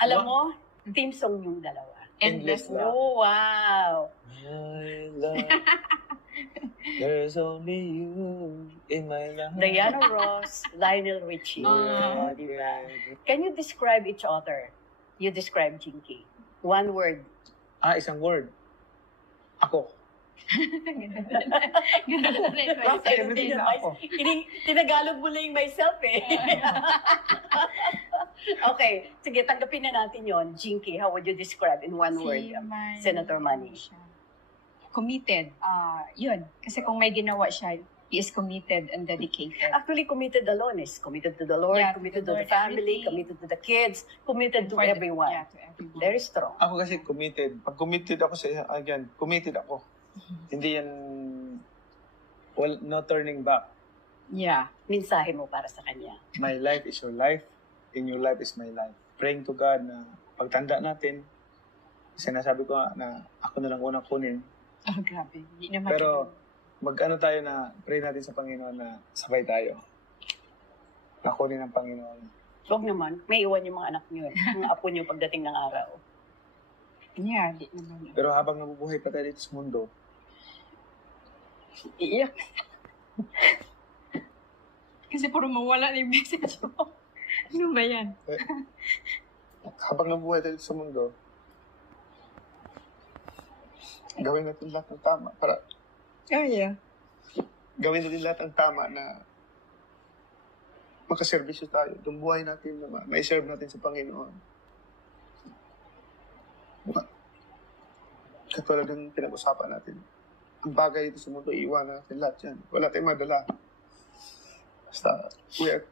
Alam mo, team song yung dalawa. Endless Love. Oh, wow. My love, there's only you in my life. Diana Ross, Lionel Richie. Ah. Diba? Can you describe each other? You describe Jinky. One word. Isang word. Ako. Ganun na rin ba? Everything na ako. Tinagalog mo lang yung myself eh. Okay, sige, tanggapin na natin yon. Jinky, how would you describe in one word? Senator Manny. Committed. Yun. Kasi kung may ginawa siya, he is committed and dedicated. Actually, committed alone is committed to the Lord, Yeah, committed to to the the Lord, family, everything. committed to the kids, committed to For the- everyone. Yeah, to everyone. Very strong. Ako kasi committed. Pag committed ako sa again, committed ako. Hindi yan, no turning back. Yeah. Mensahe mo para sa kanya. My life is your life, and your life is my life. Praying to God na pagtanda natin, sinasabi ko nga na ako na lang unang kunin. Oh, grabe. Hindi naman. Pero mag-ano tayo na pray natin sa Panginoon na sabay tayo. Nakunin ng Panginoon. Huwag naman, may iwan yung mga anak niyo, mga apo niyo pagdating ng araw. Yeah, hindi naman. Pero habang nabubuhay pa tayo dito sa mundo, Iiyak. Kasi puro mawala na yung message mo. Ano ba yan? habang nabubuhay tayo dito sa mundo, gawin natin lahat ng tama para Oh, yeah. gawin natin lahat ng tama na makaservisyo tayo. Itong buhay natin na ma-serve natin sa Panginoon. Katulad ng pinag-usapan natin. Ang bagay dito sa mundo, iiwanan natin lahat yan. Wala tayong madala. Basta, we are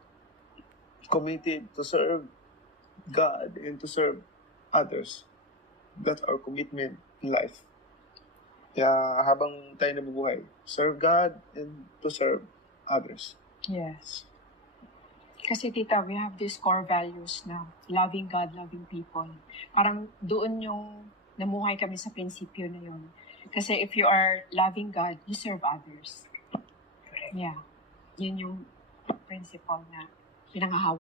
committed to serve God and to serve others. That's our commitment in life. Kaya habang tayo nabubuhay, serve God and to serve others. Yes. Kasi tita, we have these core values na loving God, loving people. Parang doon yung namuhay kami sa prinsipyo na yun. Kasi if you are loving God, you serve others. Yeah. Yun yung principle na pinanghahawa.